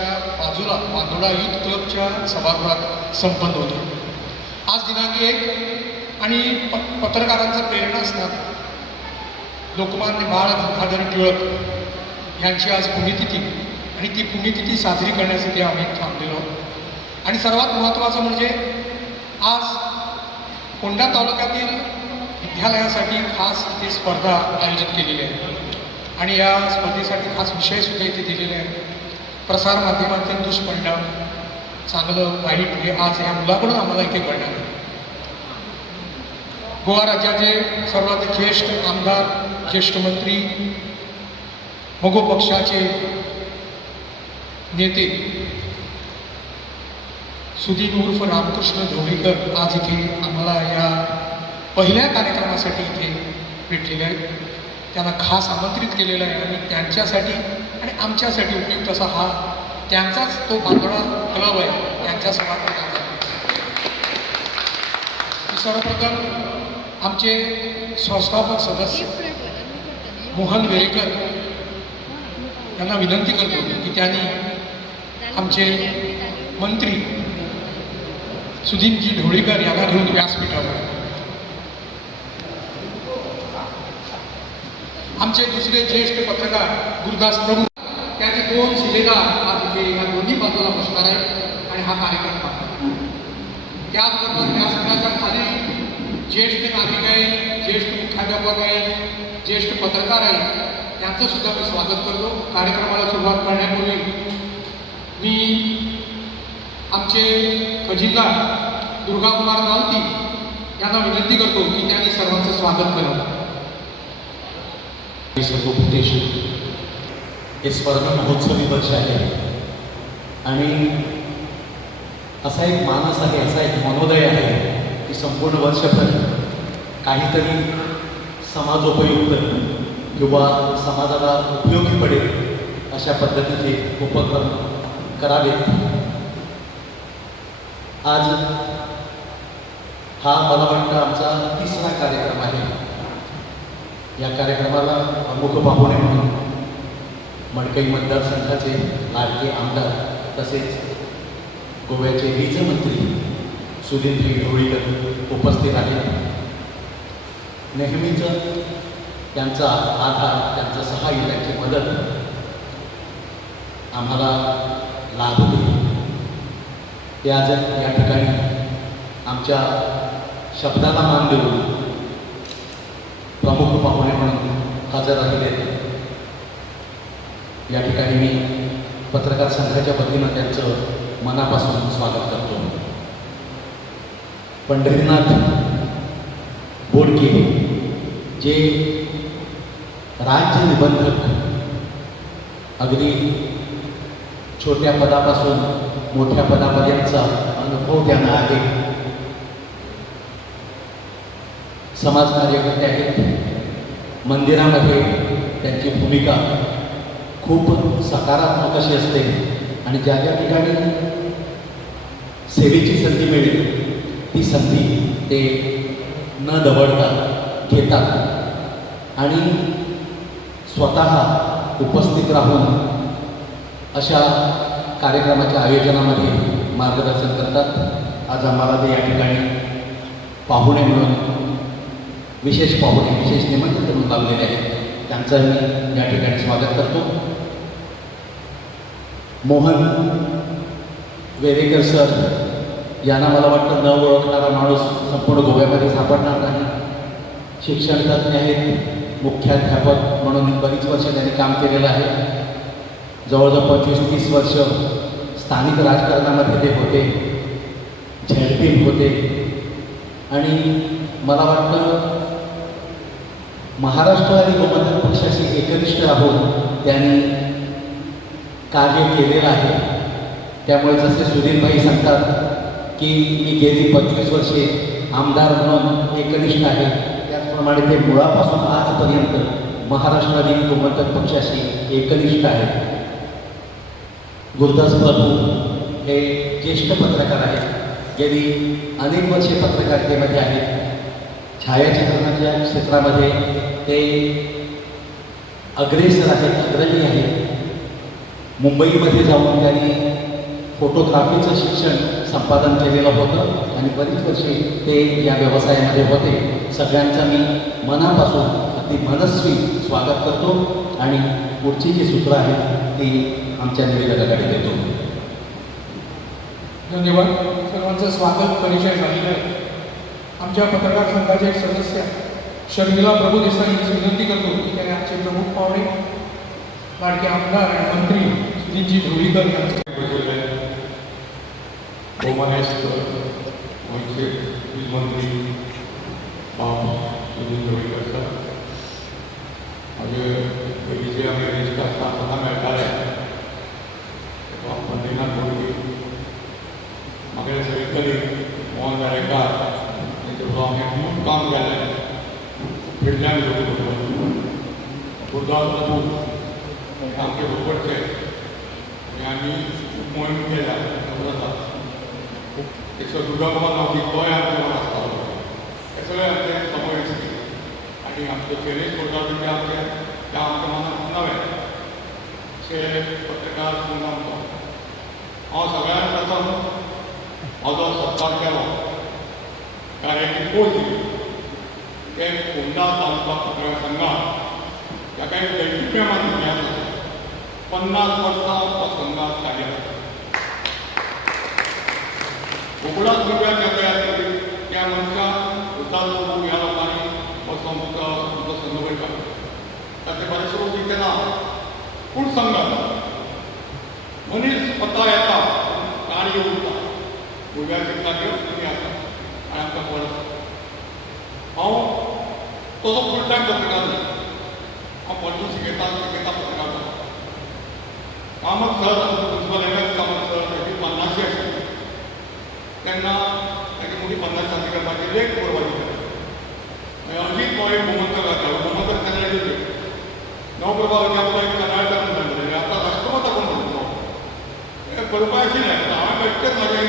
कॉलेजच्या बाजूला बांदोडा युथ क्लबच्या सभागृहात संपन्न होतो. आज दिनांक 1 आणि पत्रकारांचं प्रेरणास्थान लोकमान्य बाळ गंगाधर टिळक यांची आज पुण्यतिथी आणि ती पुण्यतिथी साजरी करण्यासाठी आम्ही थांबलेलो आहोत. आणि सर्वात महत्त्वाचं म्हणजे आज कोंढा तालुक्यातील विद्यालयासाठी खास इथे स्पर्धा आयोजित केलेली आहे आणि या स्पर्धेसाठी खास विषयसुद्धा इथे दिलेले आहेत. प्रसार माध्यमांचे दुष्परिणाम, चांगलं वाईट हे आज या मुलाकडून आम्हाला इथे कळणार आहे. गोवा राज्याचे सर्वात ज्येष्ठ आमदार, ज्येष्ठ मंत्री, मगो पक्षाचे नेते सुदीन उर्फ रामकृष्ण ढवळीकर आज इथे आम्हाला या पहिल्या कार्यक्रमासाठी इथे भेटलेले आहेत. त्यांना खास आमंत्रित केलेलं आहे आणि त्यांच्यासाठी आणि आमच्यासाठी उपयुक्त असा हा त्यांचाच तो बांदोडा क्लब आहे, त्यांच्या सभागृहात. सर्वप्रथम आमचे संस्थापक सदस्य मोहन वेरेकर यांना विनंती करतो की त्यांनी आमचे मंत्री सुदीनजी ढवळीकर यांना घेऊन व्यासपीठावर. आमचे दुसरे ज्येष्ठ पत्रकार गुरुदास प्रभू, त्याचे 2 शिलेदार आज इथे या दोन्ही बाजूला बसणार आहेत आणि हा कार्यक्रम पाहतात. त्याचबरोबर व्यासपीठाच्या खाली ज्येष्ठ नागरिक आहे, ज्येष्ठ मुख्याध्यापक आहे, ज्येष्ठ पत्रकार आहे, त्यांचं सुद्धा मी स्वागत करतो. कार्यक्रमाला सुरुवात करण्यापूर्वी मी आमचे खजिनदार दुर्गाकुमार गावती यांना विनंती करतो की त्यांनी सर्वांचं स्वागत करावं. सर्वोपदेश हे स्पर्धा महोत्सवी वर्ष आहे आणि असा एक मानस आहे, असा एक मनोदय आहे की संपूर्ण वर्षभर काहीतरी समाजोपयुक्त किंवा समाजाला उपयोगी पडेल अशा पद्धतीचे उपक्रम करावेत. आज हा मला वाटतं आमचा 3रा कार्यक्रम आहे. या कार्यक्रमाला प्रमुख पाहुणे म्हणून मडकई मतदारसंघाचे लाडके आमदार तसेच गोव्याचे वीजमंत्री सुदीनजी ढवळीकर उपस्थित आहेत. नेहमीच त्यांचा आधार, त्यांचं सहाय्य, त्यांची मदत आम्हाला लाभते. ते आज या ठिकाणी आमच्या शब्दाला मान देऊन प्रमुख पाहुणे म्हणून हजर राहिले. या ठिकाणी मी पत्रकार संघाच्या वतीनं त्यांचं मनापासून स्वागत करतो. पंढरीनाथ बोडके जे राज्य निबंधक, अगदी छोट्या पदापासून मोठ्या पदापर्यंतचा अनुभव त्यांना आहे. समाज कार्यकर्ते आहेत. मंदिरामध्ये त्यांची भूमिका खूप सकारात्मक अशी असते आणि ज्या ज्या ठिकाणी सेवेची संधी मिळेल ती संधी ते न दवडता घेतात आणि स्वतः उपस्थित राहून अशा कार्यक्रमाच्या आयोजनामध्ये मार्गदर्शन करतात. आज आम्हाला ते या ठिकाणी पाहुणे म्हणून विशेष पाहुणे, विशेष निमंत्रण करून लावलेले आहेत. त्यांचं मी या ठिकाणी स्वागत करतो. मोहन वेरेकर सर यांना मला वाटतं न ओळखणारा माणूस संपूर्ण गोव्यामध्ये सापडणार नाही. शिक्षणतज्ञ आहेत, मुख्याध्यापक म्हणून बरीच वर्ष त्यांनी काम केलेलं आहे. जवळजवळ 25-30 वर्ष स्थानिक राजकारणामध्ये ते होते, झेडपीत होते आणि मला वाटतं महाराष्ट्र आणि गोमंतक पक्षाशी एकनिष्ठ राहून त्यांनी कार्य केलेलं आहे. त्यामुळे जसे सुधीरभाई सांगतात की मी गेली 25 वर्षे आमदार म्हणून एकनिष्ठ आहे, त्याचप्रमाणे ते मुळापासून आजपर्यंत महाराष्ट्र आणि गोमंतक पक्षाशी एकनिष्ठ आहे. गुरुदास प्रभू हे ज्येष्ठ पत्रकार आहेत, गेली अनेक वर्षे पत्रकारितेमध्ये आहेत. छायाचित्रणाच्या क्षेत्रामध्ये ते अग्रेसर आहेत, अग्रणी आहेत. मुंबईमध्ये जाऊन त्यांनी फोटोग्राफीचं शिक्षण संपादन केलेलं होतं आणि बरीच वर्षे ते या व्यवसायामध्ये होते. सगळ्यांचं मी मनापासून अगदी मनस्वी स्वागत करतो आणि पुढची जी सूत्रं आहेत ती आमच्या निवेदकाकडे देतो. धन्यवाद. सर्वांचं स्वागत परिचय झालेला आहे. आमच्या पत्रकार संघाचे एक सदस्य शर्मिला प्रभू देसाई यांची विनंती करतो की त्याने आजचे प्रमुख पाहुणे लाडके आमदार आणि मंत्री सुनीलजी ढोलीकर यांचे बहुमान्यस्त वंचित वीज मंत्री बाबू सुनील ढवळीकर सर, माझे पयलींचे आमी रिश्ता आसतना मेळटाले पंढरीनाथ बोडके, म्हागे सगळे कलीग मोहन नारेकार तेजो हांवें खूब काम केलें. फिडल्यान गुरदास प्रभू आमचे बरोबरचे आनी आमी खूब मोहीम केल्या. एक दुर्गाभवन हांव गोंय आमचे आसतालो हे सगळे आमचे समावेश आनी आमचे चॅलेंज करता म्हणजे आमचे त्या आमच्या मनाक नवे अशे पत्रकार संघ आमचो. हांव सगळ्यांत प्रथम म्हाजो सत्कार केलो कार्याची पोस्ट दिली ते फोंडा तालुका पत्रकार संघात ताका एक दैनिकप्रमाण दिल्लें आसा. 50 वर्सां हो संघात कार्य करता. उगडाच रुपया केले त्या मनशाक उद्दाल करून ह्या लोकांनी हो तुमचो संघ करता. ताचे बरेचशे लोक इथे ना पूण संघात मनीस स्वता येता कार्य उरता गोव्याचे कार्य तुमी आसा आनी आमकां पळय हांव तसो फूल टायम पत्रकार न्ही. हांव पॉलिटिक्स शिकयता पत्रकार जालो. Kamat sir principal M S. Kamat sir ताची 50शी आशिल्ली तेन्ना ताची मोठी 50 साजरी करपाची लेख बरोवपाची केली. अजीत पॉयंट गोमंतक घातलो. गोमंतक कन्नड दिली नवप्रभावाची आपलो एक कन्नडकार म्हणटाले आतां राष्ट्रपता कोण म्हणटा हें बरोवपा आशिल्लें. हांवें बेश्टेच म्हाजें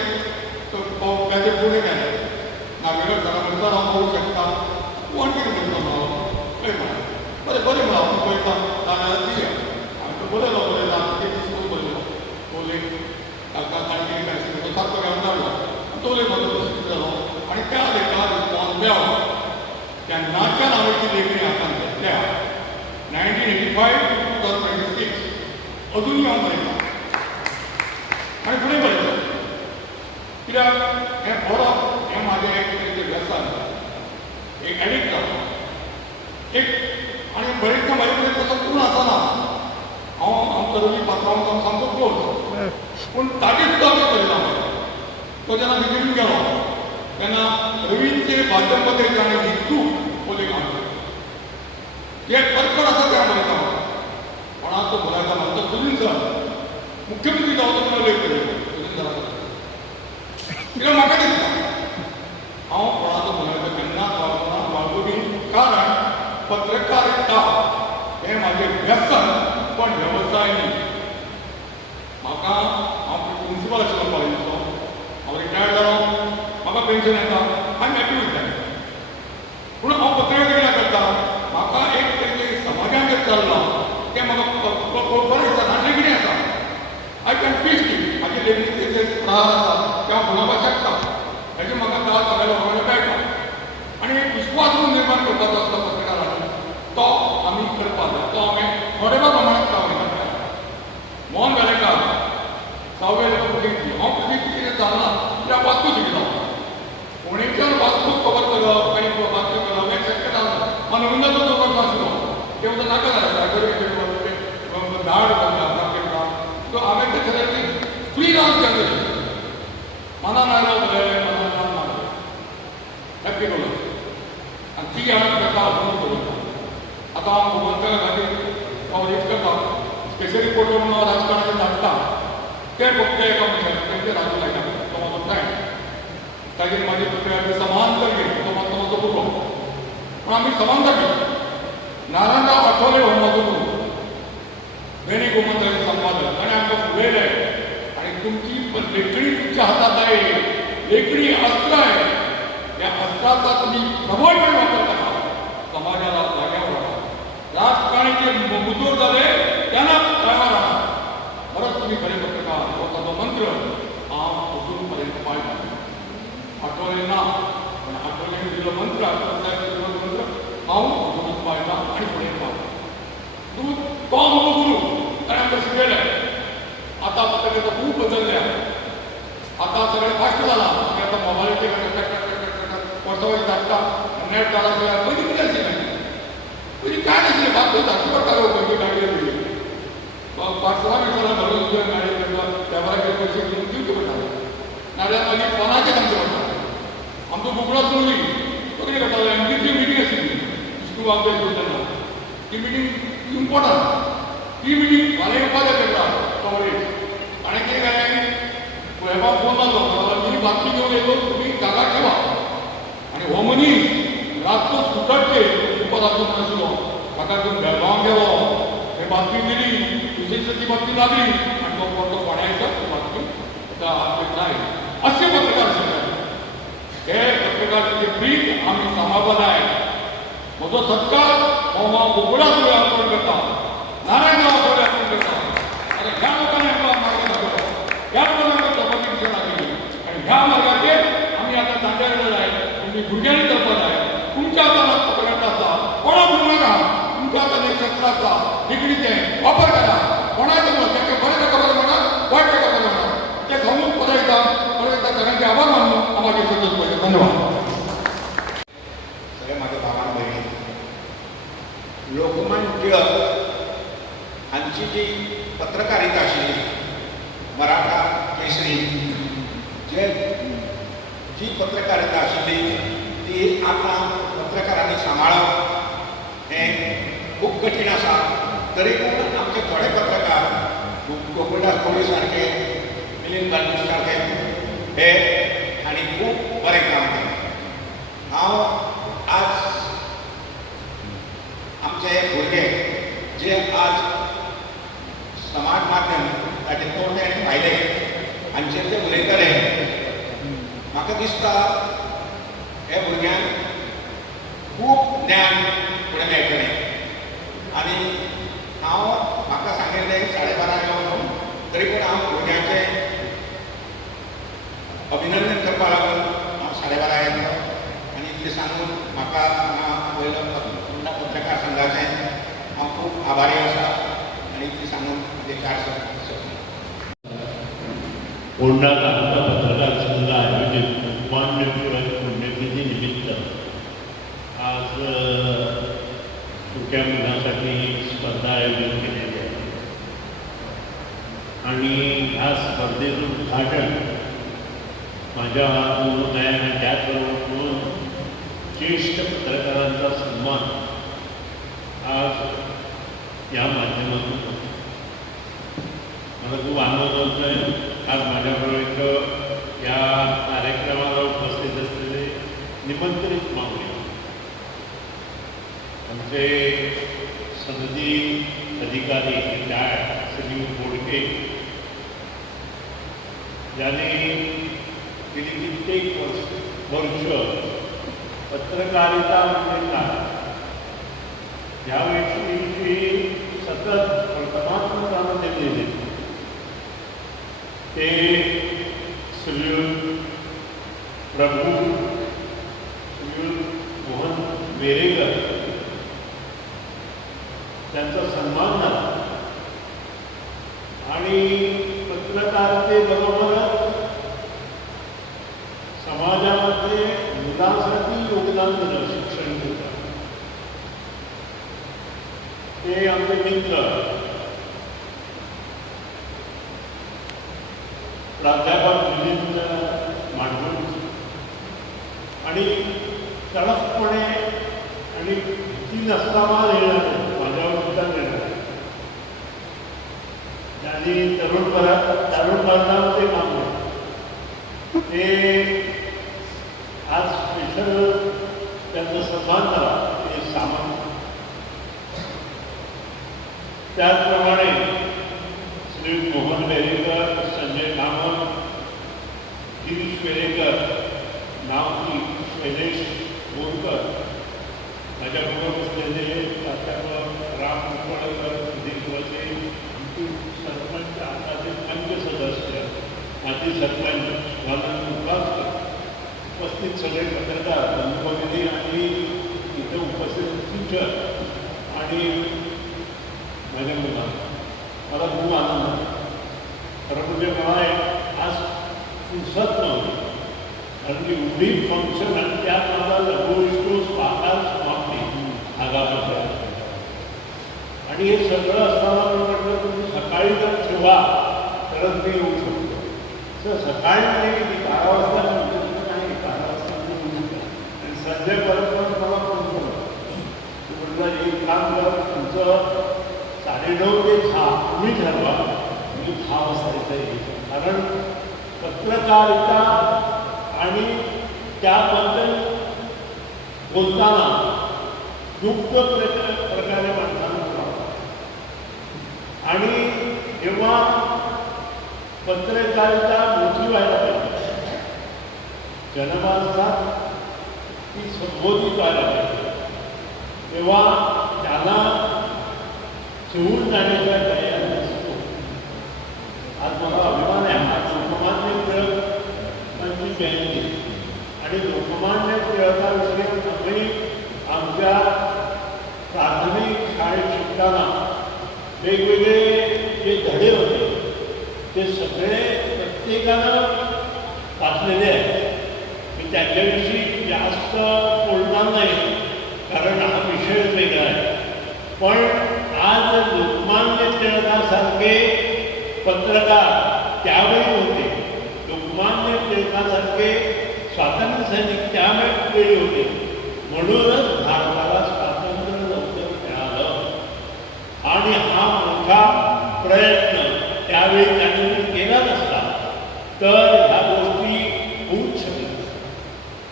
म्हाजें फुडें केलें. नागवेकर सरा म्हणटा हांव पळोवंक शकता कोण कितें म्हणटा हांव पळय म्हणा बरें बरें म्हणा हांव पळयता जाल्यार दिया. हांवें तो बरयलो ते दीस बरयलो तो लेख ताका ताणें कितें काय आशिल्लें तो सारको घेवन धाडलो. तो लेख म्हाजो प्रसिद्ध जालो आनी त्या लेखाक रिस्पॉन्स मेळ्ळो. तेन्नाच्या नांवाची लेखणी हातांत घेतल्या 1985 to 2026 अजूनय हांव बरयता आनी फुडें बरयता. कित्याक हें बरोवप हें म्हाजें एक व्यसन एक एडिक्ट जालो एक आनी बरयतना म्हाजे कडेन तसो कोण आसना. हांव आमचो रवी पात्रांव सामको क्लोज पूण ताची सुद्दां अशें करिना. तो जेन्ना बिगिनींग गेलो तेन्ना रवीचे बाध्यपत्र आनी ही चूक पोलेक हांव जे कर्कड आसा तें हांव बरयता. कोणाक तो बरयता म्हणटा सुनील सर मुख्यमंत्री जावचो म्हणून लेख बरयलो सुनील सरा कित्याक म्हाका दिसता हांव कोणाचो बरयता केन्नाच वागूं बी कारण पत्रकारिता हें म्हाजें व्यसन पण वेवसाय न्ही. म्हाका हांव प्रिंसिपल आशिल्लो कॉलेजीचो हांव रिटायर्ड जालो म्हाका पेन्शन येता I am happy with that. पूण हांव पत्रकार कित्याक करता म्हाका एक तरेचें समाजान जें चल्लां तें म्हाका बरें दिसता. ताणें कितें आसा आय कॅन पीस टीम म्हाजी लेखणीचे त्रास आसा ते हांव भुलोवपाक शकता. हेजे म्हाका त्रास सगळ्या लोकांक मेळटा आनी एक विश्वास निर्माण करपाचो आसता पत्रकारांनी तो आमी करपाक जाय. तो हांवें थोड्या प्रमाणांत काम करता. मोहन वेलेकार 6वे प्रसिद्धी हांव प्रसिद्धी कितें जालना कित्याक वास्तू शिकलो. कोणेच्यान वास्तू कवर करप आनी वास्तू करप हें शक्य जालें. हांव नविनाचो 2 वर्सां आशिल्लो तें सुद्दां नाका जालें धाड करता सो हांवें तें खरें फ्री डान्स केलें. मनान आयलो बरें मनान ना हॅप्पी करून आनी ती हांवें करता अजून दवरता. आतां हांव गोमंतका खातीर हांव रीड करता स्पेशली फोटो म्हणून हांव राजकारणाचे धाडटा ते फक्त एका मनशाक तेंचे राजू लायता तो म्हाजो फ्रेंड. ताजेर म्हाजी पत्रकारिता समांतर गेली तो म्हाजो भुरगो पूण आमी समांतर गेली. नारायणराव आठवले हो म्हाजो भुरगो वेणी गोमंतकाचे संपादक ताणें आमकां फुलयलें आनी तुमची लेखणी तुमच्या हातात आहे. लेखणी अस्त्र आहे. त्या अस्त्राचा तुम्ही प्रभावीपणे वापर करा. समाजाला जाग्यावर राहा. राजकारणी जे मुजोर झाले त्यांना कामावर राहा. बरं तुम्ही खरे पत्रकार होता तो मंत्र हांव अजूनपर्यंत पाळटा. आठवलें ना पण आठवलें दिलो मंत्र मंत्र हांव अजूनच पाळटा आनी फुडें पावता. तो आमचो गुरू ताणें आमकां शिकयलें. आतां पत्रकारिता खूब बदलल्या. आतां सगळें फास्ट जालां. आतां मोबायलाचेर वर्सावळी धाडटा नेट जाला जाल्यार पयलीं कितें आशिल्लें? पयलीं कांय नाशिल्लें. बातम्यो धाडची पडटाल्यो पयलीं गाडयेर पयलीं पार्सलां बिर्सलां घालून तुवें गाडयेर पेपराचेर पयशे घेवन दिवचे पडटाले. नाजाल्यार मागीर फोनाचेर सांगचें पडटालें. आमचो बुकलो चोरी तो कितें करतालो एमपीची मिटींग आशिल्ली स्कूल आमच्या स्कूल तेन्ना. ती मिटींग इम्पॉर्टंट. ती मिटींग फाल्यां येवपा जाय तेका कवरेज. ताणें कितें केलें साहेबाक फोन लागलो मी बातमी घेवन येतो तुम्ही जागा ठेवा. आनी हो मनीस रातचो सुटटचे उपराचो नाशिल्लो ताका घेवन बेळगांव गेलो. थंय बातमी दिली. दुसरी बातमी लागली आनी तो परतो फोड्यायचो बातमी जाय. अशे पत्रकार आशिल्ले. हे पत्रकारांचे प्रीत आमी सांबाळपा जाय. म्हजो सत्कार हो हांव बोगडा कडेन अर्पण करता. नारायणगांवा कडेन अर्पण करता. आनी ह्या लोकांनी आमकां मार्ग दाखयलो. ह्या लोकांनी आणि ह्या मार्गाचेर आमी आतां दांड्यार जाय. तुमी भुरग्यांनी करपा जाय. तुमच्या हातांत पत्रकार आसा कोणाक दिवं नाका. तुमच्या हातांत एक शस्त्र आसा डिग्रीचें वापर करा. कोणाचें न्हू तेंचे बरें ताका बरें म्हणा वायट ताका बरें म्हणा तें सांगून परत एकदा सगळ्यांचे आभार मानून आम्हाचे संतोष पडले. धन्यवाद. सगळे माझ्या भावान भयणी लोकमान्य टिळक हांची जी पत्रकारिता आशिल्ली मराठा केसरी जी पत्रकारिता आशिल्ली ती आतां पत्रकारांनी सांबाळप हें खूब कठीण आसा. तरी पूण आमचे थोडे पत्रकार गोकुळदास कोळी सारके मिलिंद गांधी सारके हे हांणी खूब बरें काम केलें. हांव आज आमचे भुरगे जे आज समाज माध्यम ताचे तोटे आनी फायदे हांचेर ते उलयतले म्हाका दिसता हे भुरग्यांक खूब ज्ञान फुडें मेळटलें. आनी हांव म्हाका सांगिल्लें 12:30 येवन तरी पूण हांव भुरग्यांचें अभिनंदन करपा लागून हांव 12:30 येतलो. आनी इतलें सांगून म्हाका हांगा वयलो पत्रकार संघाचें हांव खूब आभारी आसा. आनी इतलें सांगून म्हजे 4 शब्द सोंपले. फोंडा तालुका पत्रकार संघ आयोजित मान्य टिळक पुण्यतिथी निमित्त आज छोट्या मुलांसाठी स्पर्धा आयोजित केलेली आहे. आणि ह्या स्पर्धेचं उद्घाटन माझ्या हातून होत आहे. आणि त्याचबरोबर ज्येष्ठ पत्रकारांचा सन्मान आज या माध्यमातून होतो. मला खूप आनंद होतो आहे. आज माझ्याबरोबर या कार्यक्रमाला उपस्थित असलेले निमंत्रित पाहुणे आमचे सनदी अधिकारी संजीव बोडके ज्याने गेली कित्येक वर्ष पत्रकारिता म्हणजे काय याविषयी सतत वर्तमानपत्रामध्ये दिले. ते श्रीयुत प्रभू श्रीयुत मोहन वेरेकर त्यांचा सन्मान झाला. आणि पत्रकारितेबरोबरच समाजामध्ये मुलांसाठी योगदान दिलं शिक्षण क्षेत्रात. ते आमचे मित्र प्राध्यापक मिलिंद मांडवण आणि कडकपणे आणि भीती नसताना येणार माझ्यावर सुद्धा येणार. त्यांनी तरुणपणामध्ये काम केलं. ते आज स्पेशल त्यांचा सन्मान झाला ते सामान. त्याचप्रमाणे श्री मोहन वेरेकर, संजय कामत, गिरीश वेरेकर, नावकी शैलेश बोरकर, माझ्याबरोबर असलेले प्राध्यापक राम कुपळकर, सुधीर वसे, सरपंच आताचे माजी सरपंच उपस्थित सगळे पत्रकार बंधू भगिनी आणि इथे उपस्थित शिक्षक आणि माझ्या मुलांना मला खूप आनंद आहे. खरं म्हणजे मला आज फुरसत नव्हती, कारण की उभी फंक्शन आणि त्यात मला लघुविष्णू पाकाल समाप्ती आगापत्र आणि हे सगळं असताना मी म्हटलं तुम्ही सकाळी जर ठेवा तरच मी येऊ शकतो. तर सकाळी नाही की 12 वाजता नाही, 12 वाजता मी येऊ शकतो. आणि संध्याकाळपर्यंत मला फोन केला की म्हटलं एक काम कर, तुमचं 9:30 ते 6 तुम्ही ठरवा, मी 6 वाजता इथं येईल. कारण पत्रकारिता आणि त्याबद्दल बोलताना योग्य प्रकारे माणसांना आणि जेव्हा पत्रकारिता मोठी व्हायला पाहिजे, जनमानसात ती संबोधित व्हायला पाहिजे, तेव्हा त्याला ठेवून जाण्याच्या तयार नसतो. आज मला अभिमान आहे, आज लोकमान्य टिळकांची जयंती आणि लोकमान्य टिळकाविषयी आम्ही आमच्या प्राथमिक शाळेत शिकताना वेगवेगळे जे धडे होते ते सगळे प्रत्येकानं वाचलेले आहेत. मी त्यांच्याविषयी जास्त बोलणार नाही, कारण हा विषय वेगळा आहे. पण आज लोकमान्य टिळकासारखे पत्रकार त्यावेळी होते, लोकमान्य टिळकासारखे स्वातंत्र्य सैनिक त्यावेळी होते, म्हणूनच भारताला स्वातंत्र्य लवकर मिळालं. आणि हा मोठा प्रयत्न त्यावेळी त्यांनी केला नसता तर ह्या गोष्टी होऊच शकल्या.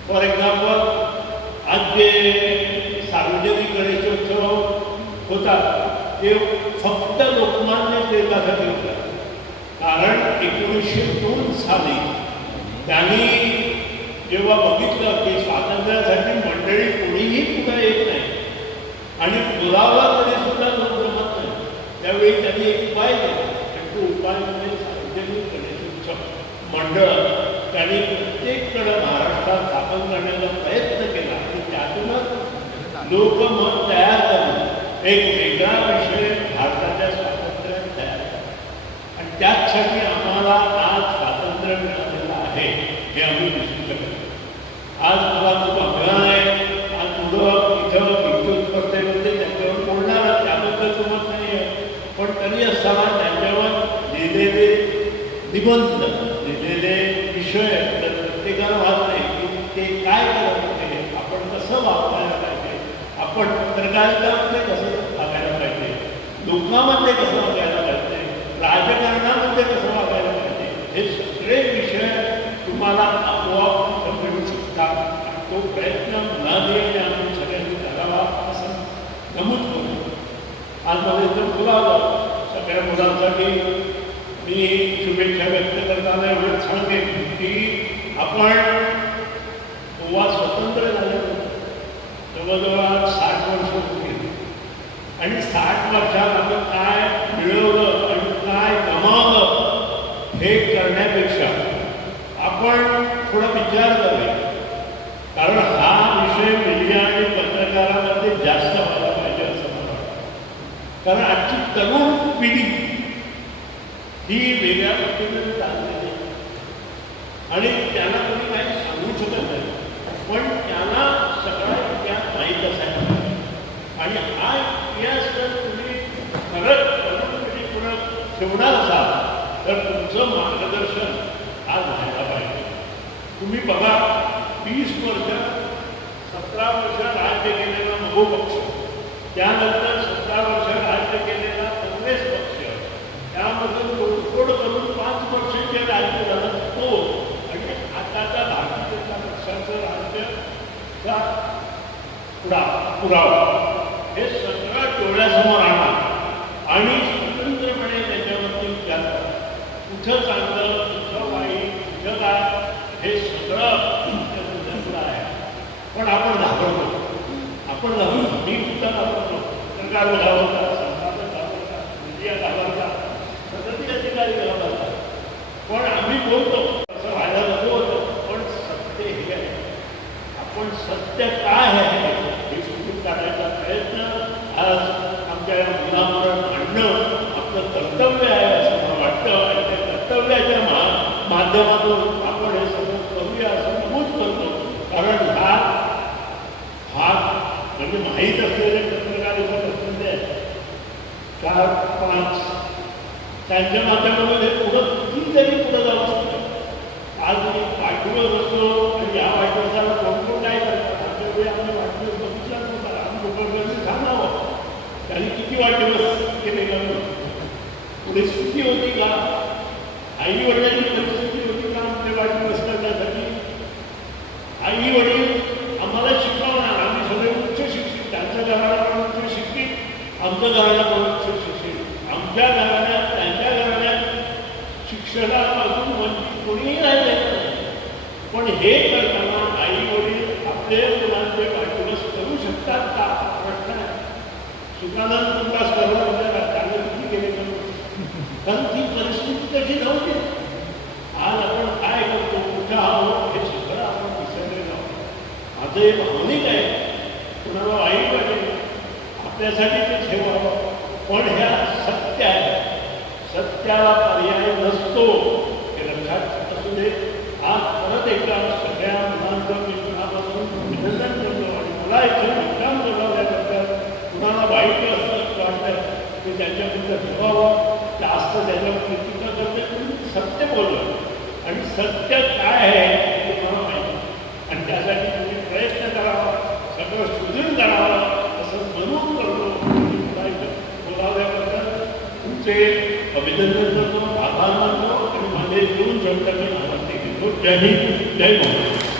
फॉर एक्झाम्पल, आज जे सार्वजनिक गणेशोत्सव होतात ते फक्त लोकमान्य टिळकासाठी होतात. कारण 1902 साली त्यांनी जेव्हा बघितलं की स्वातंत्र्यासाठी मंडळी कोणीही पुढे येत नाही आणि बोलावला तरी सुद्धा जमत नाही, त्यावेळी त्यांनी एक उपाय केला आणि तो उपाय म्हणजे सार्वजनिक गणेशोत्सव मंडळ त्यांनी प्रत्येककडं महाराष्ट्रात स्थापन करण्याचा प्रयत्न केला आणि त्यातूनच लोकमत तयार करून एक वेगळा विषय भारताच्या स्वातंत्र्यात तयार केला आणि त्याचसाठी आम्हाला आज स्वातंत्र्य मिळालेलं आहे हे आम्ही विसरू शकतो. आज मला खूप अभिमान आहे. आज पुढं इथं विद्युत स्पर्धेमध्ये त्यांच्यावर बोलणार त्याबद्दल तुमत नाही आहे, पण तरी असताना त्यांच्यावर लिहिलेले निबंध, लिहिलेले विषय तर प्रत्येकाला वाचले की ते काय करत होते, आपण कसं वागायला पाहिजे, आपण पत्रकारितामध्ये कसं वागायला पाहिजे, लोकांमध्ये कसं वागायला पाहिजे, राजकारणामध्ये कसं वागायला पाहिजे, हे सगळे विषय तुम्हाला आपोआप मिळू शकतात. आणि तो प्रयत्न मुलांनी आम्ही सगळ्यांनी करावा असं नमूद करू. आज मला इथं बोलावलं, सगळ्या मुलांसाठी मी शुभेच्छा व्यक्त करताना एवढंच सांगेन की आपण गोवा स्वतंत्र झालं जवळजवळ 60 वर्ष होती आणि 60 वर्षात आम्ही काय मिळवलं आणि काय गमावलं हे करण्यापेक्षा आपण थोडा विचार करूया. कारण हा विषय मीडिया आणि पत्रकारांमध्ये जास्त व्हायला पाहिजे असं मला वाटतं. कारण आजची तरुण पिढी ही वेगळ्या पद्धतीने चाललेली आणि त्यांना कोणी काही सांगू शकत नाही, पण त्यांना सगळा इतिहास माहीत असायला पाहिजे. आणि हा इतिहास जर तुम्ही खरंच तरुण पिढी पुढे ठेवणार असाल तर तुमचं मार्गदर्शन आज व्हायला पाहिजे. तुम्ही बघा, 20 वर्ष 17 वर्ष राज्य केलेला नवो पक्ष, त्यानंतर 17 वर्ष राज्य केलेला काँग्रेस पक्ष, त्यामधून तोडफोड करून 5 वर्षाचे राज्य झालं तो, आणि आताच्या भारतीय जनता पक्षाचं राज्याचा पुरावा हे सगळं डोळ्यासमोर आणा आणि स्वतंत्रपणे त्याच्यावरती विचार करा. कुठं चांगलं, कुठं वाईट, कुठं काय, हे सगळं तुमच्यापुढं आहे. पण आपण घाबरतो, मी सुद्धा घाबरतो, सरकार घाबरतात, संपादक घाबरतात, मीडिया घाबरतात, सतत अधिकारी घाबरतात. पण आम्ही बोलतो असं व्हायला नको होतं, पण सत्य हे आहे. आपण सत्य काय आहे हे शोधून काढायचा प्रयत्न आज आमच्या या मुलामुळं आणणं आपलं कर्तव्य आहे असं मला वाटतं. आणि त्या कर्तव्याच्या माध्यमातून आपण हे सगळं करूया असं नमूद करतो. कारण हा भाग म्हणजे माहीत असलेले पत्रकार इथं असलेले 4-5 त्यांच्या माध्यमातून हे पुढं कितीतरी पुढं जाऊ शकतं. आज मी वाढदिवस असतो आणि या वाढदिवसाला कोण कोण काय करतात. आमच्या वेळी आम्ही वाढदिवस बघितलाच नव्हता. आम्ही लोकांनी सांगावं त्यांनी किती वाढदिवस केले का, पुढे सुट्टी होती का, आई वडिलांची परिस्थिती होती का आमचे वाढदिवस करण्यासाठी. आई वडील आम्हाला शिकवणार, आम्ही सगळे उच्च शिक्षित, त्यांच्या घराला पण उच्च शिक्षित, आमच्या घराला पण उच्च शिक्षित. आमच्या घराण्यात त्यांच्या घराण्यात शिक्षणापासून वंचित कोणीही राहिलेलं नाही. पण हे करताना आई वडील आपले मुलांचे वाढदिवस करू शकतात का प्रश्न आहे. सुखानंद तुला स्पर्धा होत्या त्याने किती केले करू, कारण ती परिस्थिती तशी नव्हती. आज आपण काय करतो, कुठं आहोत हे सगळं आपण विसरलेलो आहोत. माझं हे भावनिक आहे, कुणाला वाईट वाटेल, आपल्यासाठी ते ठेवावं. पण ह्या सत्य आहे, सत्याला पर्याय नसतो हे लक्षात असू दे. आज परत एकदा सगळ्या मुलांचं मी कुणापासून अभिनंदन करतो आणि मला इथं विश्राम जगवल्याबद्दल कुणाला वाईट असं वाटतं की त्यांच्याबद्दल ठेवावं, जास्त त्याच्यावर टीका करते. तुम्ही सत्य बोललं आणि सत्य काय आहे हे तुम्हाला माहिती, आणि त्यासाठी तुम्ही प्रयत्न करावा, सगळं शोधून काढावं असं म्हणून करतो. बोलावल्याबद्दल तुमचे अभिनंदन करतो, आभार मानतो आणि माझे दोन शब्द मी आनंदी घेतो. जय हिंद, जय महाराष्ट्र.